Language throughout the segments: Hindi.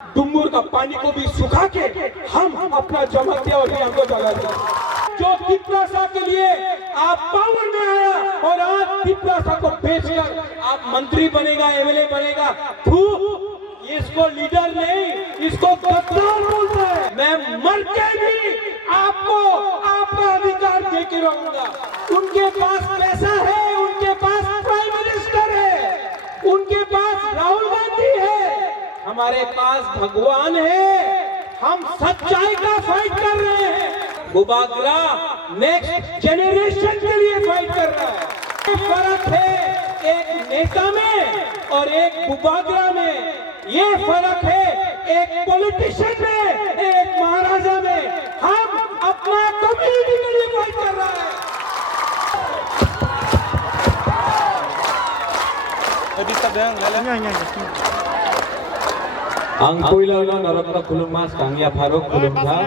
डुम्बुर का पानी को भी सुखा के हम अपना जमाते और यहाँ को जगाते। जो तिपरासा के लिए आप पावर में आया और आज तिपरासा को बेचकर आप मंत्री बनेगा, एमएलए बनेगा, इसको लीडर नहीं, इसको गद्दार बोलते हैं। मैं मर के भी आपको आपका अधिकार दे के रहूंगा। उनके पास पैसा है, उनके पास प्राइम मिनिस्टर है, उनके पास राहुल गांधी है, हमारे पास भगवान है। हम सच्चाई का फाइट कर रहे हैं। बुबागरा नेक्स्ट जेनरेशन के लिए फाइट कर रहा है। फर्क है एक नेता में और एक बुबागरा में। ये फर्क है एक पॉलिटिशियन में, एक महाराजा में। हम अपना कम्युनिटी के लिए फाइट कर रहा है। Ang puilaw lang narap na kulong mas kangya farok kulong था।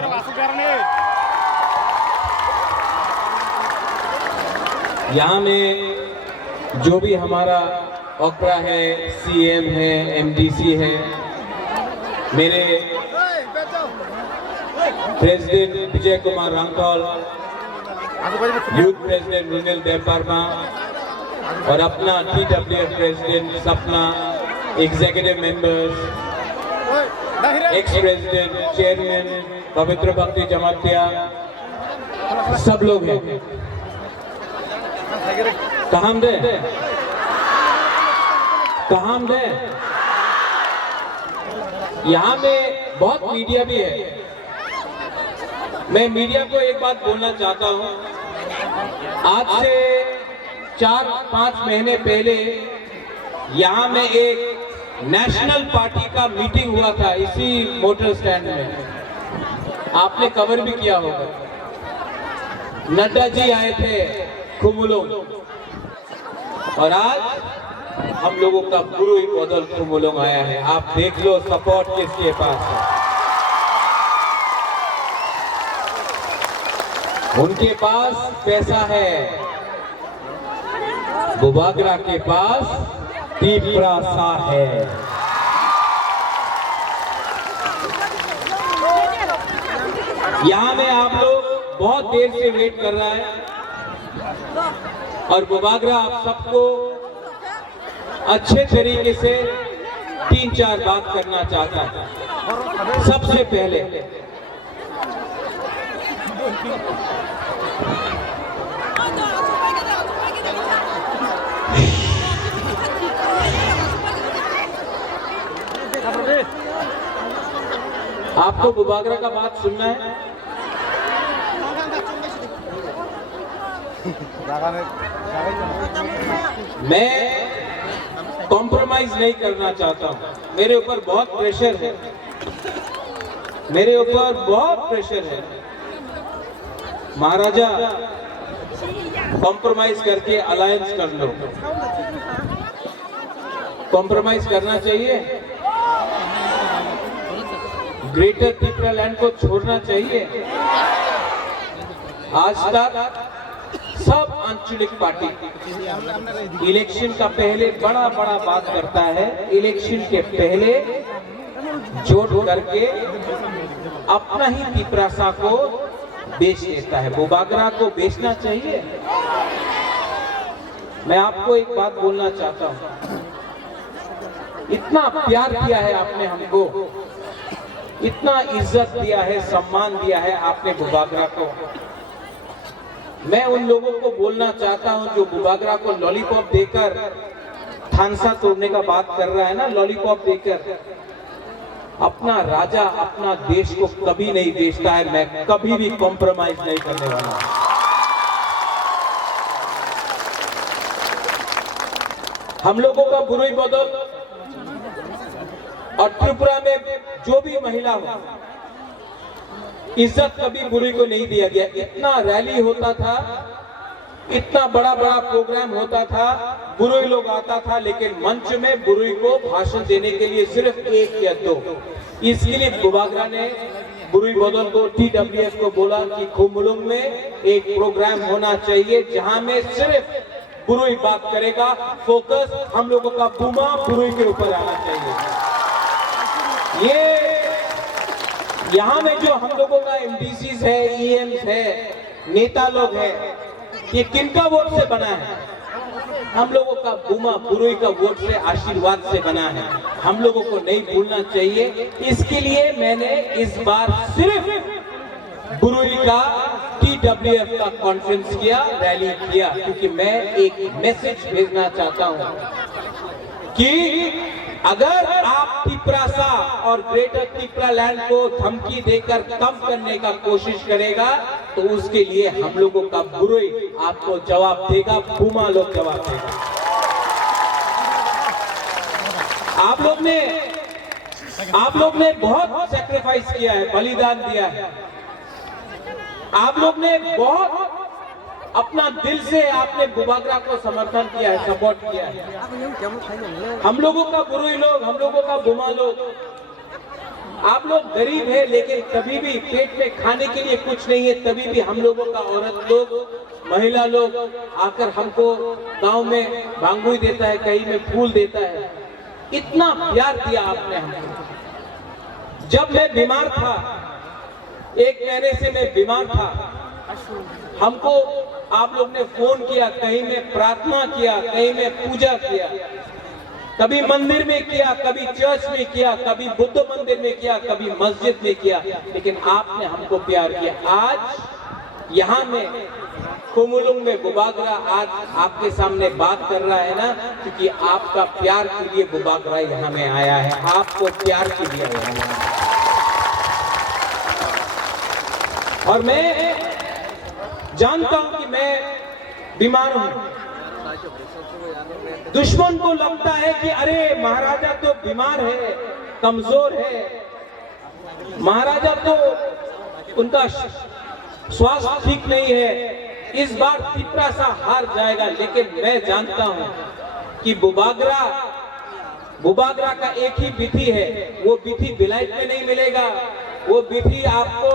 यहाँ में जो भी हमारा ओकरा है, सीएम है, एमडीसी है, मेरे president Vijay Kumar रांगटोल, youth president रुनिल Debbarma और अपना टीडब्ल्यूएफ प्रेसिडेंट सपना, executive members, ex president, chairman पवित्र भक्ति जमातिया, सब लोग हैं। कहाँ दे? कहाँ दे? यहाँ में बहुत मीडिया भी है। मैं मीडिया को एक बात बोलना चाहता हूँ। आज से 4-5 महीने पहले यहाँ में एक नेशनल पार्टी का मीटिंग हुआ था इसी मोटर स्टैंड में। आपने कवर भी किया होगा। नड्डा जी आए थे खुमुलों, और आज हम लोगों का गुरु ही बदल खुमुलों आया है। आप देख लो सपोर्ट किसके पास है। उनके पास पैसा है, बुबागरा के पास तिपरासा है। यहाँ में आप लोग बहुत देर से वेट कर रहा है और बुबागरा आप सबको अच्छे तरीके से 3-4 बात करना चाहता है। सबसे पहले आपको बुबागरा का बात सुनना है। मैं कॉम्प्रोमाइज नहीं करना चाहता हूं। मेरे ऊपर बहुत प्रेशर है, मेरे ऊपर बहुत प्रेशर है। महाराजा कॉम्प्रोमाइज करके अलायंस कर लो। कॉम्प्रोमाइज करना चाहिए। ग्रेटर तिपरालैंड को छोड़ना चाहिए। आज तक सब आंचलिक पार्टी इलेक्शन का पहले बड़ा बात करता है। इलेक्शन के पहले जोड़ करके अपना ही तिपरासा को बेच देता है। बुबागरा को बेचना चाहिए। मैं आपको एक बात बोलना चाहता हूं। इतना प्यार दिया है आपने हमको, इतना इज्जत दिया है, सम्मान दिया है आपने बुबागरा को। मैं उन लोगों को बोलना चाहता हूं जो बुबागरा को लॉलीपॉप देकर थानसा तोड़ने का बात कर रहा है ना, लॉलीपॉप देकर। अपना राजा अपना देश को कभी नहीं बेचता है। मैं कभी भी कॉम्प्रोमाइज नहीं करने वाला। हम लोगों का बुरुई बदल और त्रिपुरा में जो भी महिला हो, इज्जत कभी बुरुई को नहीं दिया गया। इतना रैली होता था, इतना बड़ा प्रोग्राम होता था, बुरुई लोग आता था, लेकिन मंच में बुरुई को भाषण देने के लिए सिर्फ 1 या 2। इसके लिए बुबागरा ने बुरुई बदल को, टीडब्ल्यूएफ को बोला कि खुमुलुंग में एक प्रोग्राम होना चाहिए जहां में सिर्फ बुरुई बात करेगा। फोकस हम लोगों का बुमा बुरुई के ऊपर आना चाहिए। ये यहाँ में जो हम लोगों का एमडीसीज है, ईएम्स है, नेता लोग हैं, ये किनका वोट से बना है? हम लोगों का बुमा बुरुई का वोट से, आशीर्वाद से बना है। हम लोगों को नहीं भूलना चाहिए। इसके लिए मैंने इस बार सिर्फ बुरुई का TWF का कॉन्फ्रेंस किया, रैली किया, क्योंकि मैं एक मैसेज भेजना चाहता हूं कि अगर आप तिपरासा और ग्रेटर तिपरा लैंड को धमकी देकर कम करने का कोशिश करेगा तो उसके लिए हम लोगों का बुरुई आपको जवाब देगा, बुमा लोग जवाब देगा। आप लोग ने बहुत सैक्रिफाइस किया है, बलिदान दिया है। आप लोग ने बहुत अपना दिल से आपने बुबागरा को समर्थन किया है, सपोर्ट किया है। हम लोगों का बुरुई लोग, हम लोगों का बुमा लोग, आप लोग गरीब है लेकिन कभी भी पेट में खाने के लिए कुछ नहीं है, तभी भी हम लोगों का औरत लोग, महिला लोग आकर हमको गांव में भांगुई देता है, कहीं में फूल देता है। इतना प्यार दिया आपने हमको। जब मैं बीमार था, 1 महीने से मैं बीमार था, हमको आप लोग ने फोन किया, कहीं में प्रार्थना किया, कहीं में पूजा किया, कभी मंदिर में किया, कभी चर्च में किया, कभी बुद्ध मंदिर में किया, कभी मस्जिद में किया, लेकिन आपने हमको प्यार किया। आज यहाँ में कुमुलुंग में बुबागरा आज आपके सामने बात कर रहा है ना, क्योंकि आपका प्यार के लिए बुबागरा यहाँ में आया है, आपको प्यार के लिए आया है। और मैं जानता हूं कि मैं बीमार हूं। दुश्मन को लगता है कि अरे महाराजा तो बीमार है, कमजोर है, महाराजा तो उनका स्वास्थ्य ठीक नहीं है, इस बार तिपरासा हार जाएगा। लेकिन मैं जानता हूं कि बुबागरा का एक ही विधि है, वो विधि बिलायत में नहीं मिलेगा, वो विधि आपको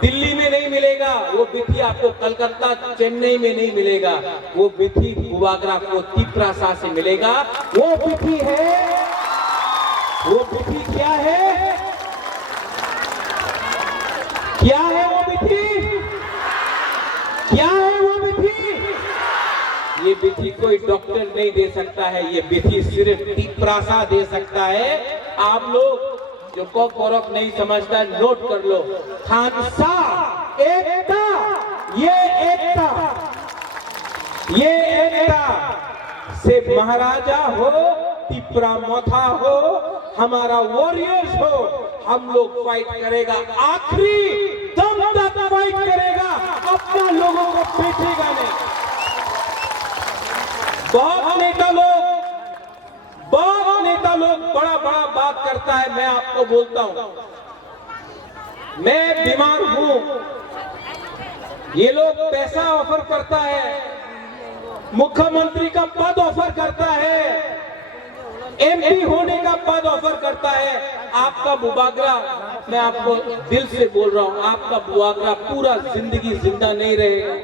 दिल्ली में नहीं मिलेगा, वो विधि आपको कलकत्ता, चेन्नई में नहीं मिलेगा, वो विधि बुबागरा को तिपरासा से मिलेगा। वो विधि है, वो विधि क्या है? क्या है वो विधि? क्या है वो विधि? ये विधि कोई डॉक्टर नहीं दे सकता है, ये विधि सिर्फ तिपरासा दे सकता है। आप लोग जो कोरक नहीं समझता, नोट कर लो, खानसा एकता, ये एकता, ये एकता से महाराजा हो, तिपरा मथा हो, हमारा वॉरियर्स हो, हम लोग फाइट करेगा, आखिरी दम तक फाइट करेगा, अपना लोगों को बेचेगा नहीं। बहुत नेता लोग बड़ा बड़ा बात करता है। मैं आपको बोलता हूं, मैं बीमार हूं, ये लोग पैसा ऑफर करता है, मुख्यमंत्री का पद ऑफर करता है, MP होने का पद ऑफर करता है। आपका बुबागरा, मैं आपको दिल से बोल रहा हूं, आपका बुबागरा पूरा जिंदगी जिंदा नहीं रहेगा।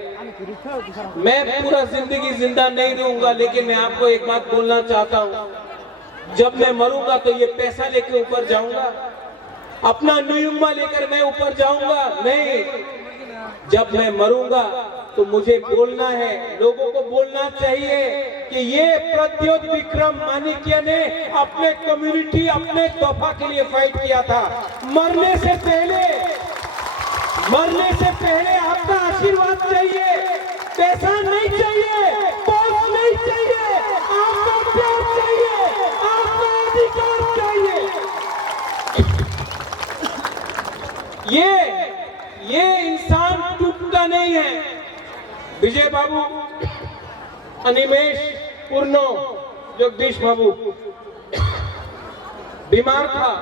मैं पूरा जिंदगी जिंदा नहीं रहूंगा, लेकिन मैं आपको एक बात बोलना चाहता हूं, जब मैं मरूंगा तो ये पैसा लेकर ऊपर जाऊंगा, अपना नुयुम्मा लेकर मैं ऊपर जाऊंगा नहीं। जब मैं मरूंगा तो मुझे बोलना है, लोगों को बोलना चाहिए कि ये प्रद्योत विक्रम माणिक्य ने अपने कम्युनिटी, अपने तोहफा के लिए फाइट किया था। मरने से पहले आपका आशीर्वाद चाहिए, पैसा नहीं चाहिए, पोस्ट नहीं चाहिए, आपको प्यार चाहिए, आपको अधिकार चाहिए। ये इंसान टूटता नहीं है। विजय बाबू, अनिमेश, पूर्णो, जगदीश बाबू बीमार था,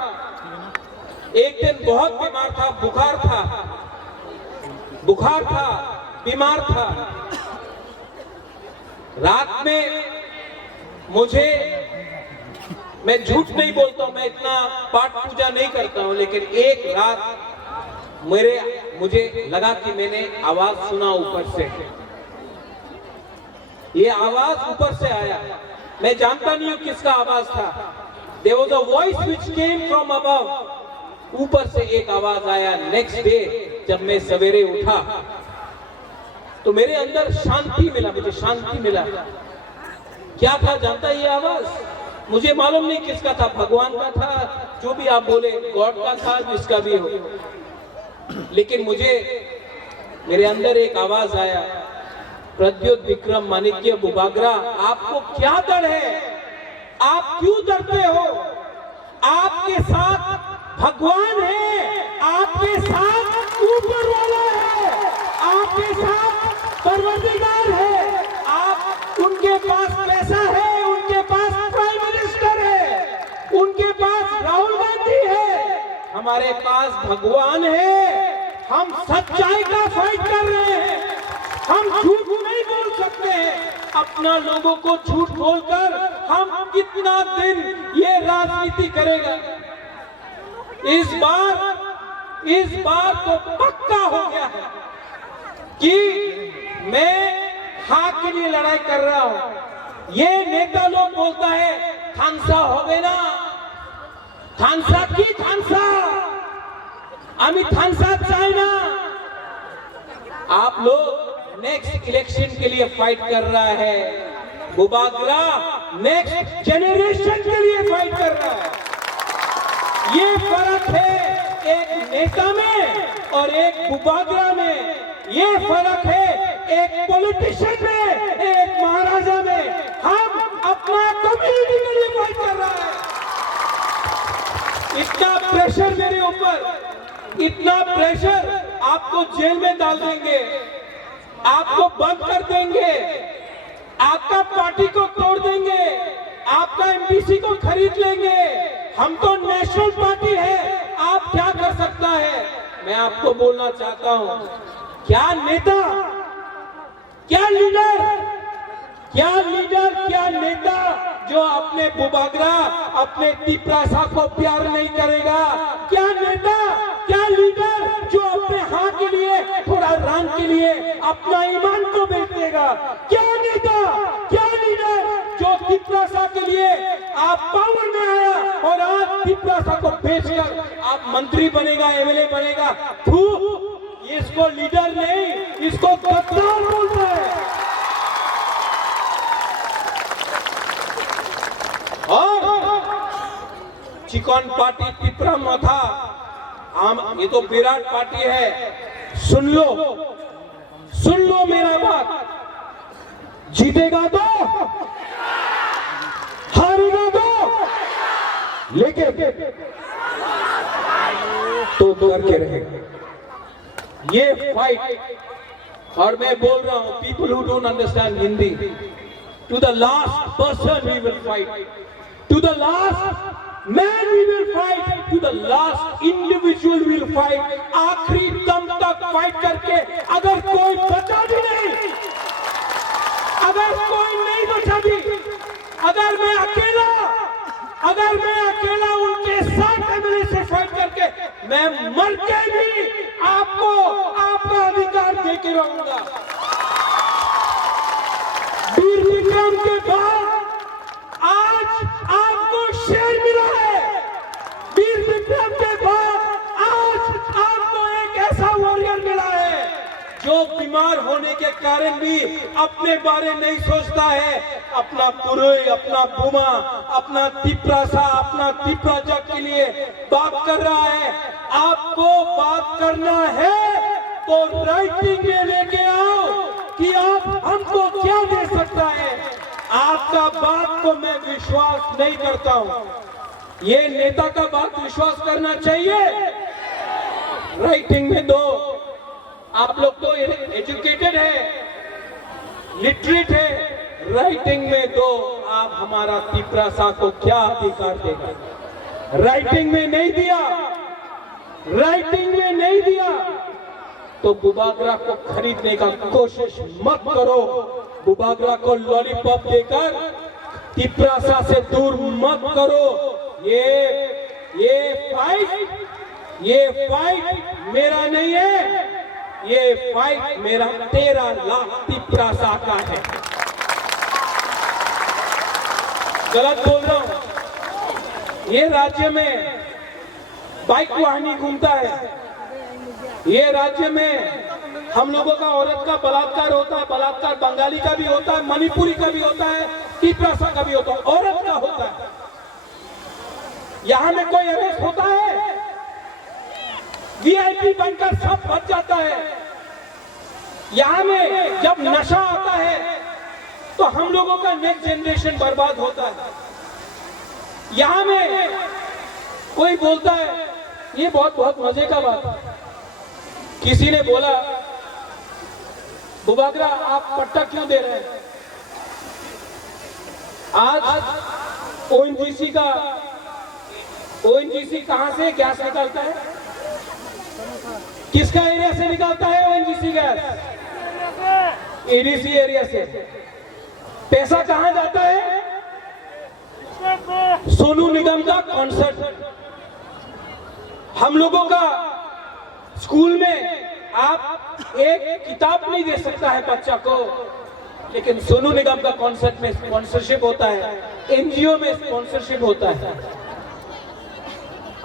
एक दिन बहुत बीमार था, बुखार था, बीमार था। रात में मैं झूठ नहीं बोलता हूं, मैं इतना पाठ पूजा नहीं करता हूं, लेकिन एक रात मुझे लगा कि मैंने आवाज सुना ऊपर से। ये आवाज ऊपर से आया, मैं जानता नहीं हूं किसका आवाज था। There was a voice which came from above ऊपर से एक आवाज आया। नेक्स्ट डे जब मैं सवेरे उठा तो मेरे अंदर शांति मिला, मुझे शांति मिला। क्या था जानता है ये आवाज? मुझे मालूम नहीं किसका था, भगवान का था, जो भी आप बोले, गॉड का था, जिसका भी हो, लेकिन मुझे मेरे अंदर एक आवाज आया, प्रद्योत विक्रम माणिक्य बुबागरा, आपको क्या डर है? आप क्यों डरते हो? आपके साथ भगवान है, आपके साथ ऊपर वाला है, आपके साथ परवरदिगार है। आप उनके पास पैसा है, उनके पास प्राइम मिनिस्टर है, उनके पास राहुल गांधी है, हमारे पास भगवान है। हम सच्चाई का फाइट कर रहे हैं, हम झूठ नहीं बोल सकते हैं। अपना लोगों को झूठ बोलकर हम कितना दिन ये राजनीति करेगा? इस बार तो पक्का हो गया है कि मैं हाँ के लिए लड़ाई कर रहा हूं। ये नेता लोग बोलता है थानसा हो गए ना, थानसा की थानसा, अमी थानसा चाहे ना। आप लोग नेक्स्ट इलेक्शन के लिए फाइट कर रहा है, बुबागरा नेक्स्ट जेनरेशन के लिए फाइट कर रहा है। ये फर्क है एक नेता में और एक बुबागरा में। ये फर्क है एक पॉलिटिशियन में, एक महाराजा में। हम अपना कम्युनिटी के लिए फाइट कर रहा है। इतना प्रेशर मेरे ऊपर, इतना प्रेशर, आपको जेल में डाल देंगे, आपको बंद कर देंगे, आपका पार्टी को तोड़ देंगे, आपका एमपीसी को खरीद लेंगे। हम तो नेशनल पार्टी है, आप क्या कर सकता है? मैं आपको बोलना चाहता हूं, क्या नेता, क्या लीडर, क्या नेता जो अपने बुबागरा, अपने तिपरासा को प्यार नहीं करेगा? क्या नेता, क्या लीडर जो अपने हाँ के लिए, थोड़ा रंग के लिए अपना ईमान को बेच देगा? क्या नेता, क्या लीडर जो तिपरासा के लिए आप पावर में आया और आज तिपरासा को बेचकर आप मंत्री बनेगा, एमएलए बनेगा? इसको लीडर नहीं, इसको गद्दार बोलता है। और चिकन पार्टी तिपरा मथा, ये तो विराट पार्टी है। सुन लो मेरा बात, जीतेगा तो, हारेगा तो, लेकिन तो करके रहेगा ये फाइट। और मैं बोल रहा हूं, people who don't understand Hindi, to the last person we will fight, to the last man we will fight, to the last individual we will fight. आखिरी दम तक फाइट करके अगर कोई बचा भी नहीं, अगर कोई नहीं बचा भी, अगर मैं अकेला उनके साथ एमएलए से फाइट करके मैं मर के भी आपको आपका अधिकार दे के रहूंगा। वीर विक्रम के बाद आज आपको शेर मिला है। वीर विक्रम के बाद आज आपको एक ऐसा वॉरियर मिला है जो बीमार होने के कारण भी अपने बारे नहीं सोचता है, अपना पुरुष, अपना बुमा, अपना तिपरासा, अपना तिपराजा के लिए बात कर रहा है। आपको बात करना है तो राइटिंग में लेके आओ कि आप हमको क्या दे सकता है। आपका बात को मैं विश्वास नहीं करता हूं। ये नेता का बात विश्वास करना चाहिए, राइटिंग में दो। आप लोग तो एजुकेटेड है, लिटरेट है, राइटिंग में दो। आप हमारा तिपरासा को क्या अधिकार देगा? राइटिंग में नहीं दिया, राइटिंग में नहीं दिया तो बुबागरा को खरीदने का कोशिश मत करो। बुबागरा को लॉलीपॉप देकर तिपरासा से दूर मत करो। ये फाइट मेरा नहीं है, ये फाइट मेरा 13 लाख तिपरासा का है। गलत बोल रहा हूं? ये राज्य में बाइक वाहनी घूमता है। ये राज्य में हम लोगों का औरत का बलात्कार होता है, बलात्कार बंगाली का भी होता है, मणिपुरी का भी होता है, तिपरासा का भी होता है, औरत का होता है। यहां में कोई अरेस्ट होता है? वीआईपी बनकर सब बच जाता है। यहां में जब नशा आता है तो हम लोगों का नेक्स्ट जनरेशन बर्बाद होता है। यहां में कोई बोलता है, ये बहुत मजे का बात है, किसी ने बोला बुबागरा आप पट्टा क्यों दे रहे हैं? आज ओएनजीसी कहां से गैस निकालता है? किसका एरिया से निकालता है ओएनजीसी गैस? एडीसी एरिया से। पैसा कहां जाता है? सोनू निगम का कॉन्सर्ट। हम लोगों का स्कूल में आप एक किताब नहीं दे सकता है बच्चा को, लेकिन सोनू निगम का कॉन्सर्ट में स्पॉन्सरशिप होता है, एनजीओ में स्पॉन्सरशिप होता है।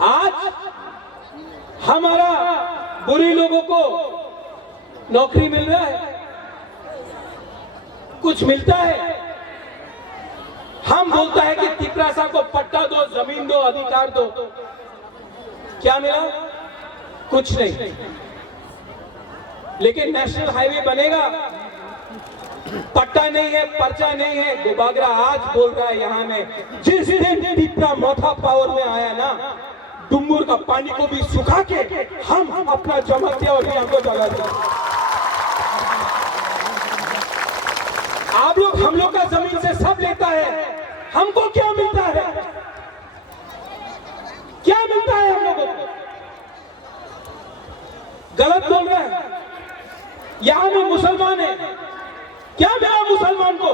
आज हमारा बुरी लोगों को नौकरी मिल रहा है, कुछ मिलता है। हम बोलता है कि तिपरासा को पट्टा दो, जमीन दो, अधिकार दो। क्या मिला? कुछ नहीं। लेकिन नेशनल हाईवे बनेगा, पट्टा नहीं है, पर्चा नहीं है। बुबागरा आज बोल रहा है यहां में, जिस दिन तिपरा मोथा पावर में आया ना, डुम्बुर का पानी को भी सुखा के हम अपना जमातिया और को जला दिया। आप लोग हम लोग का जमीन से सब लेता है, हमको क्या मिलता है? क्या मिलता है हम लोगों को? गलत बोल रहे हैं। यहां में मुसलमान है, क्या मिला मुसलमान को?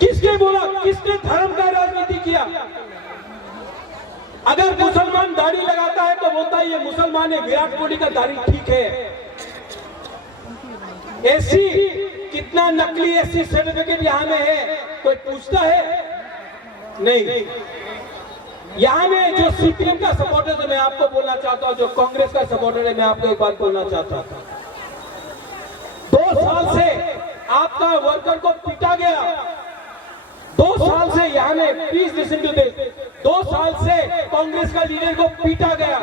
किसने बोला? किसने धर्म का राजनीति किया? अगर मुसलमान दाढ़ी लगाता है तो बोलता है ये मुसलमान है, विराट कोहली का दाढ़ी ठीक है। एससी, कितना नकली एससी सर्टिफिकेट यहां में है, कोई पूछता है? नहीं। यहां में जो सीपीएम का सपोर्टर है, मैं आपको बोलना चाहता हूं, जो कांग्रेस का सपोर्टर है, मैं आपको एक बात बोलना चाहता हूं। 2 साल से आपका वर्कर को पीटा गया। 2 साल से यहां में, प्लीज लिसन टू दिस, 2 साल से कांग्रेस का लीडर को पीटा गया।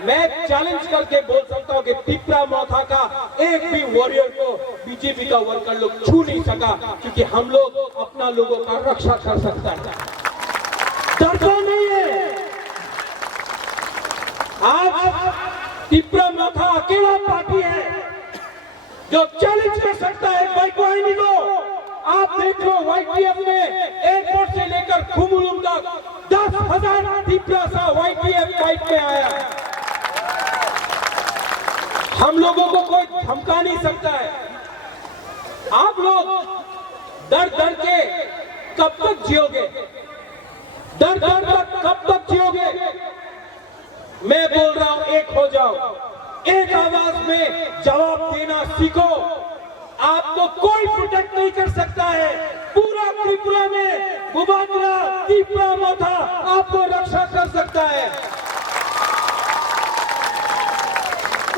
मैं चैलेंज करके बोल सकता हूं कि तिपरा मोथा का एक भी वॉरियर को बीजेपी का वर्कर लोग छू नहीं सका, क्योंकि हम लोग अपना लोगों का रक्षा कर सकता है, डरता नहीं है। आज तिपरा मोथा अकेला पार्टी है जो चैलेंज कर सकता है बाइक वाहिनी को। आप देख लो, वाईटीएफ में एयरपोर्ट से लेकर खुमुलुम तक 10,000 तिपरासा वाईटीएफ फाइट में आया। हम लोगों को कोई धमका नहीं सकता है। आप लोग डर डर के कब तक जियोगे? डर डर कर कब तक जियोगे? मैं बोल रहा हूं, एक हो जाओ, एक आवाज में जवाब देना सीखो। आपको कोई प्रोटेक्ट नहीं कर सकता है। पूरा त्रिपुरा में बुबागरा, तिपरा मोथा आपको रक्षा कर सकता है।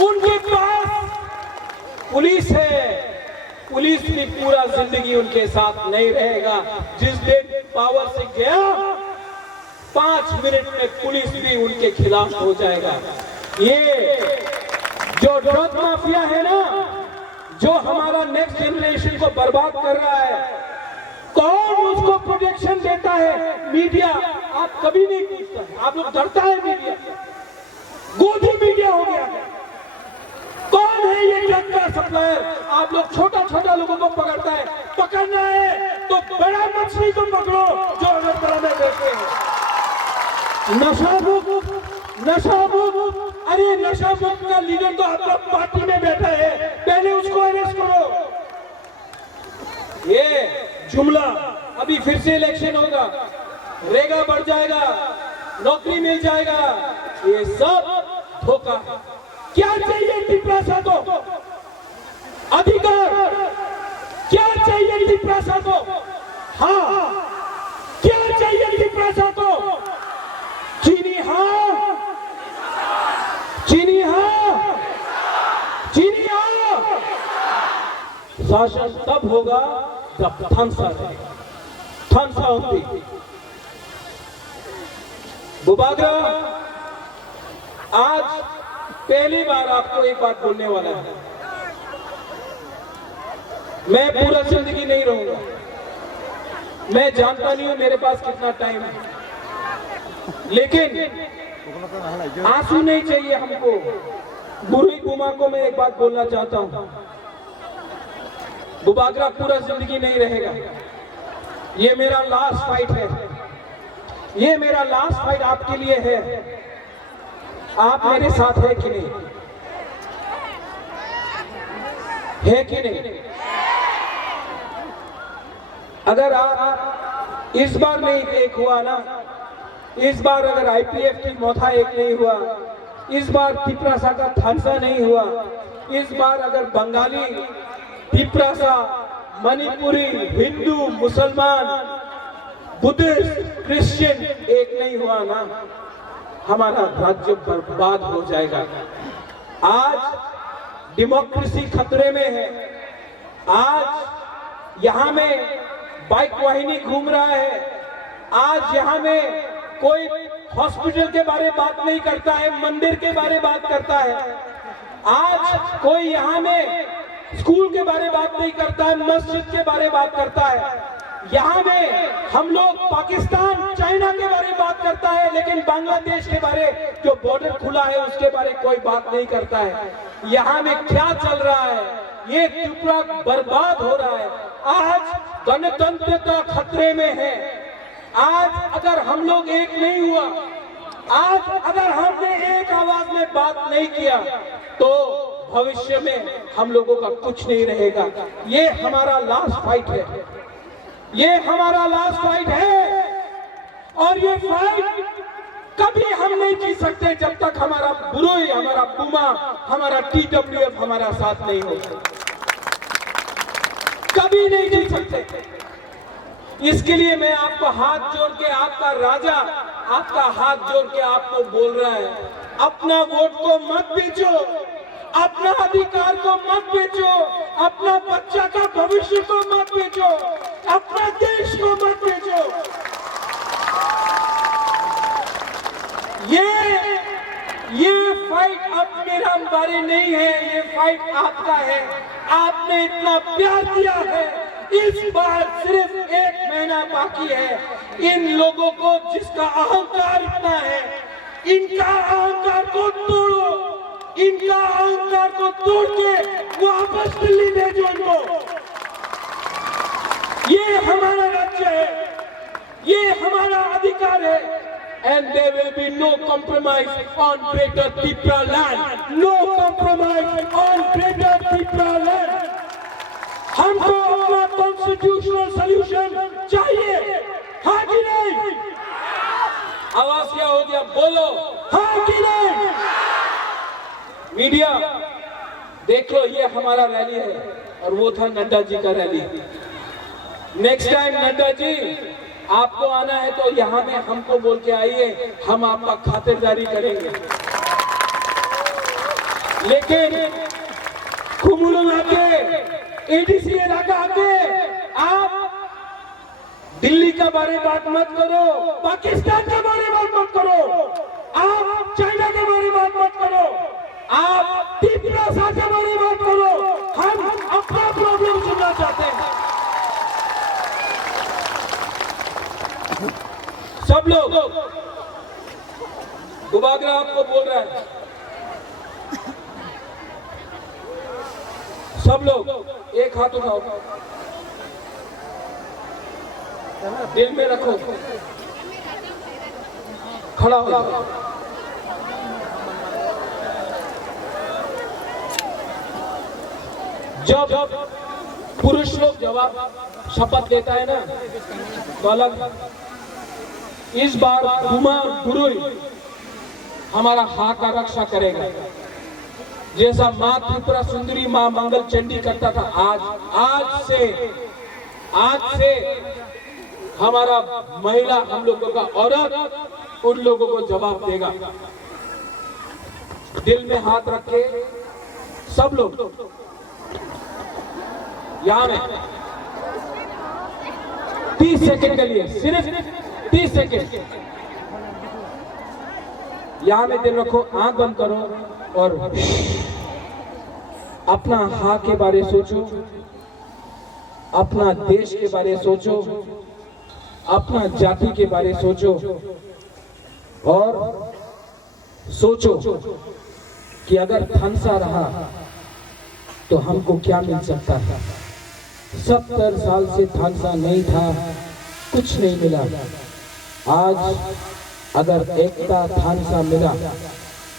उनके पास पुलिस है, पुलिस भी पूरा जिंदगी उनके साथ नहीं रहेगा। जिस दिन पावर से गया, 5 मिनट में पुलिस भी उनके खिलाफ हो जाएगा। ये जो ड्रग माफिया है ना, जो हमारा नेक्स्ट जनरेशन को बर्बाद कर रहा है, कौन उसको प्रोटेक्शन देता है? मीडिया। आप कभी नहीं पूछता, आप लोग डरता है मीडिया, गोदी मीडिया हो गया। कौन है ये ड्रग का सप्लायर? आप लोग छोटा छोटा लोगों को पकड़ता है। पकड़ना है तो बड़ा मछली को पकड़ो जो अगरतला में बैठे हैं। नशा मुक्त, अरे नशा मुक्त का लीडर तो आपका पार्टी में बैठा है, पहले उसको अरेस्ट करो। ये जुमला, अभी फिर से इलेक्शन होगा, रेगा बढ़ जाएगा, नौकरी मिल जाएगा, ये सब धोखा। क्या चाहिए तिपरासा को? अधिकार। क्या चाहिए तिपरासा को? हाँ, क्या चाहिए तिपरासा को? चीनी हाँ, सुशासन तब होगा जब थानसा रहेगा। थानसा होती बुबागरा, आज पहली बार आपको एक बात बोलने वाला है। मैं पूरा जिंदगी नहीं रहूंगा, मैं जानता नहीं हूं मेरे पास कितना टाइम है, लेकिन आंसू नहीं चाहिए हमको। बुरी बुमा को मैं एक बात बोलना चाहता हूं, बुबागरा पूरा जिंदगी नहीं रहेगा। ये मेरा लास्ट फाइट है, ये मेरा लास्ट फाइट आपके लिए है। आप मेरे साथ है कि नहीं, है कि नहीं? अगर आप इस बार नहीं एक हुआ ना, इस बार अगर आईपीएफ की मोथा एक नहीं हुआ, इस बार तिपरासा का थानसा नहीं हुआ, इस बार अगर बंगाली, तिपरासा, मणिपुरी, हिंदू, मुसलमान, बुद्धिस्ट, क्रिश्चियन एक नहीं हुआ ना, हमारा राज्य बर्बाद हो जाएगा। आज डेमोक्रेसी खतरे में है। आज यहां में बाइक वाहिनी घूम रहा है। आज यहां में कोई हॉस्पिटल के बारे में बात नहीं करता है, मंदिर के बारे में बात करता है। आज कोई यहां में स्कूल के बारे में बात नहीं करता है, मस्जिद के बारे में बात करता है। यहाँ में हम लोग पाकिस्तान, चाइना के बारे में बात करता है, लेकिन बांग्लादेश के बारे, जो बॉर्डर खुला है उसके बारे में कोई बात नहीं करता है। यहाँ में क्या चल रहा है, ये त्रिपुरा बर्बाद हो रहा है। आज गणतंत्रता खतरे में है। आज अगर हम लोग एक नहीं हुआ, आज अगर हमने एक आवाज में बात नहीं किया, तो भविष्य में हम लोगों का कुछ नहीं रहेगा। ये हमारा लास्ट फाइट है, ये हमारा लास्ट फाइट है, और ये फाइट कभी हम नहीं जीत सकते जब तक हमारा बुरोई, हमारा पुमा, हमारा टीडब्ल्यूएफ हमारा साथ नहीं हो। कभी नहीं जीत सकते। इसके लिए मैं आपको हाथ जोड़ के, आपका राजा आपका हाथ जोड़ के आपको बोल रहा है, अपना वोट को मत बेचो, अपना अधिकार को मत बेचो, अपना बच्चा का भविष्य को मत बेचो, अपना देश को मत बेचो। ये फाइट अब मेरा बारी नहीं है, ये फाइट आपका है। आपने इतना प्यार दिया है, इस बार सिर्फ 1 महीना बाकी है। इन लोगों को जिसका अहंकार इतना है, इनका अहंकार को तोड़ो, इनका अहंकार को तोड़ के वापस दिल्ली भेजो इनको। ये हमारा राज्य है, ये हमारा अधिकार है। And there will be no compromise on Greater Tripura land. No compromise on Greater Tripura land. हमको अपना कॉन्स्टिट्यूशनल सॉल्यूशन चाहिए, हाँ कि नहीं? आवाज क्या हो गया, बोलो हाँ कि नहीं? मीडिया देख लो, ये हमारा रैली है और वो था नड्डा जी का rally. Next time Nadda ji आपको आना है तो यहाँ में हमको बोल के आइए, हम आपका खातिरदारी करेंगे। लेकिन कुमुलुंग आके, एडीसी इलाका आके आप दिल्ली का बारे में बात मत करो, पाकिस्तान के बारे में बात मत करो, आप चाइना के बारे में बात मत करो, आप तिपरासा के बारे में बात करो। हम अपना प्रॉब्लम सुनना चाहते हैं। सब लोग, बुबागरा आपको बोल रहा है, सब लोग एक हाथ उठाओ, दिल में रखो, खड़ा हो जाओ। जब पुरुष लोग जवाब शपथ लेता है ना, तो अलग। इस बार पुमा गुरुई हमारा हाथ का रक्षा करेगा, जैसा माँ त्रिपुरा सुंदरी, माँ मंगल चंडी करता था। आज से हमारा महिला, हम लोगों का औरत उन लोगों को जवाब देगा। दिल में हाथ रख के सब लोग यहाँ में 30 सेकंड के लिए, सिर्फ 30 सेकंड। यहाँ में दिल रखो, आंख बंद करो और अपना हाँ के बारे सोचो, अपना देश के बारे सोचो, अपना जाति के बारे सोचो और सोचो कि अगर थानसा रहा तो हमको क्या मिल सकता था। 70 साल से थानसा नहीं था, कुछ नहीं मिला। आज अगर एकता थानसा मिला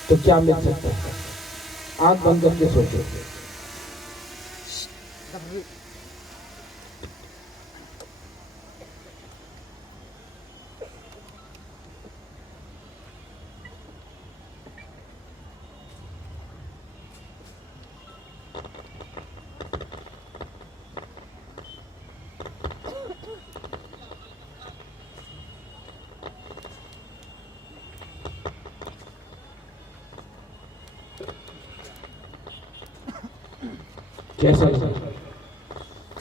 तो क्या मिल सकता है। आंख बंद करके सोचो। कैसा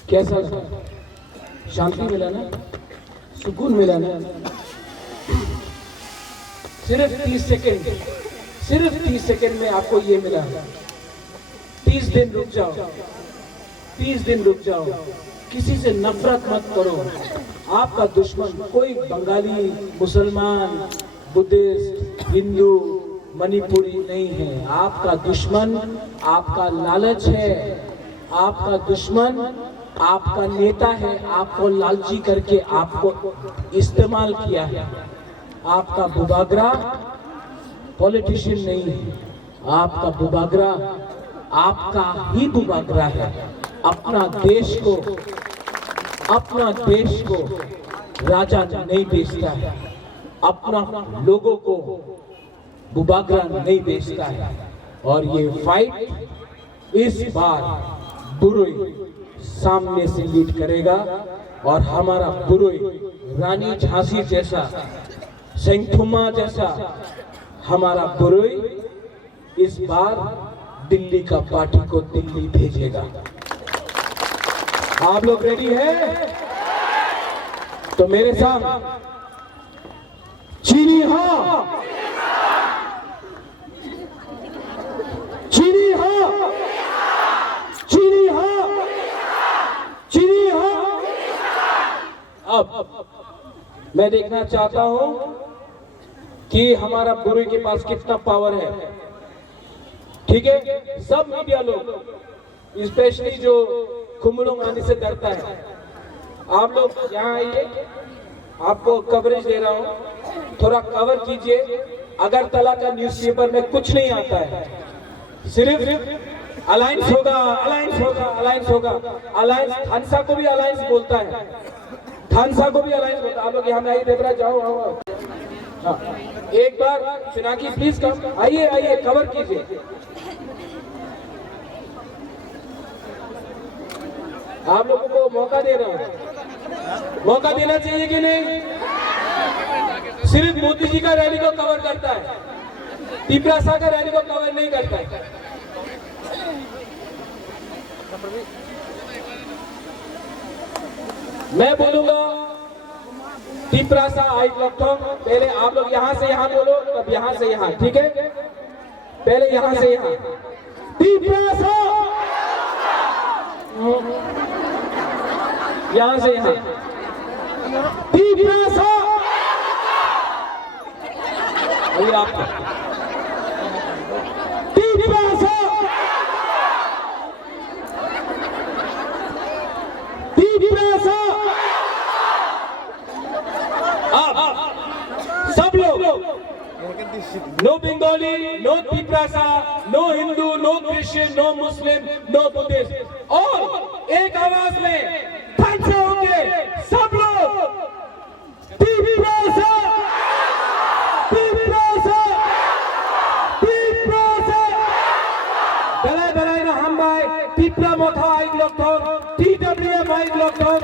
कैसा शांति मिला ना, सुकून मिला ना। सिर्फ 30 सेकंड, सिर्फ 30 सेकंड में आपको ये मिला। 30 दिन रुक जाओ, 30 दिन रुक जाओ। किसी से नफरत मत करो। आपका दुश्मन कोई बंगाली, मुसलमान, बुद्धिस्ट, हिंदू, मणिपुरी नहीं है। आपका दुश्मन आपका लालच है, आपका दुश्मन आपका नेता है, आपको लालची करके आपको इस्तेमाल किया है। आपका बुबागरा पॉलिटिशियन नहीं है, आपका बुबागरा आपका ही बुबागरा है। अपना देश को राजा नहीं बेचता है, अपना लोगों को बुबागरा नहीं बेचता है। और ये फाइट इस बार बुरुई सामने से लीड करेगा और हमारा बुरुई रानी झांसी जैसा, सेंथुमा जैसा हमारा बुरुई इस बार दिल्ली का पार्टी को दिल्ली भेजेगा। आप लोग रेडी हैं? तो मेरे साथ चीनी हाँ, चीनी हाँ, चीनी हाँ, चीनी हाँ। अब मैं देखना चाहता हूं कि हमारा बुरुई के पास कितना पावर है। ठीक है, सब मीडिया लोग, स्पेशली जो कुंभलों आने से डरता है, आप लोग यहाँ आइए, आपको कवरेज दे रहा हूँ, थोड़ा कवर कीजिए। अगरतला का न्यूज़पेपर में कुछ नहीं आता है, सिर्फ अलायंस होगा, अलायंस होगा, अलायंस होगा। अलायंस थानसा को भी अलायंस बोलता है, थानसा को भी अलायंस बोलता है। आप लोग यहाँ में आइए, देवराज जाओ, आओ। हाँ, एक बार चुनाकी प्लीज कम आइए, आइए, कवर कीजिए। आप लोगों को मौका दे रहा हूँ, मौका देना चाहिए कि नहीं? सिर्फ मोदी जी का रैली को कवर करता है, तिपरासा का रैली को कवर नहीं करता है। मैं बोलूंगा तिपरासा आई लखनऊ, पहले आप लोग यहां से यहां बोलो, तब यहां से यहां, ठीक है? पहले यहां से यहां, तिपरासा, यहां से यहां, तिपरासा। अभी आपका तिपरासा, तिपरासा। सब लोग, no Bengali, no Tiprasa, no Hindu, no Christian, no Muslim, no Buddhist, और एक आवाज में थानसा होंगे सब लोग, तिपरासा, तिपरासा, तिपरासा। बेलाय बेलाय ना हम भाई तिपरा मोथा आई लखनऊ, TWM आई लखनऊ,